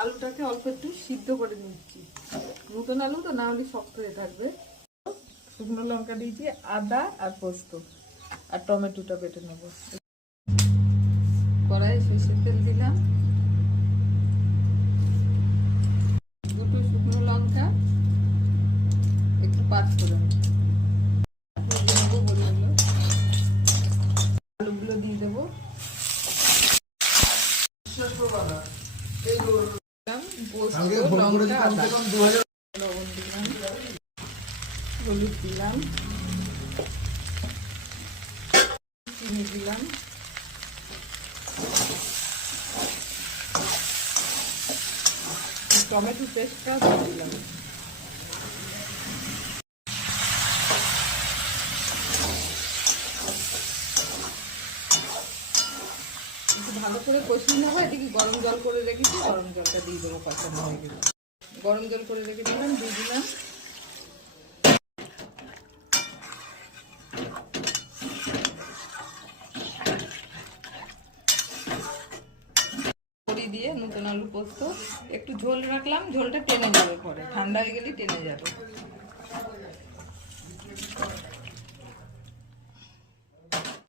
আলুটাকে অল্প একটু সিদ্ধ করে নিচ্ছি, নতুন আলু তো, না হলে শক্ত হয়ে থাকবে। শুকনো লঙ্কা দিয়েছি, আদা আর পোস্ত আর টমেটোটা বেটে নেব। কড়াই সরষের তেল দিলাম, দুটো শুকনো লঙ্কা, একটু পাঁচ ফোড়ন, আলুগুলো দিয়ে দেবো, লবণ দিলাম, হলুদ দিলাম, চিনি দিলাম, টমেটো পেস্টটা দিলাম। একটু ভালো করে কষিয়ে নেবো। এদিকে গরম জল করে রেখেছি, গরম জলটা দিয়ে দেবো। কষানো হয়ে গেলে গরম জল করে রেখেছিলাম, দিয়ে দিলাম। বড়ি দিয়ে নতুন আলু পোস্ত, একটু ঝোল রাখলাম, ঝোলটা টেনে যাবে, পরে ঠান্ডা হয়ে গেলে টেনে যাবে।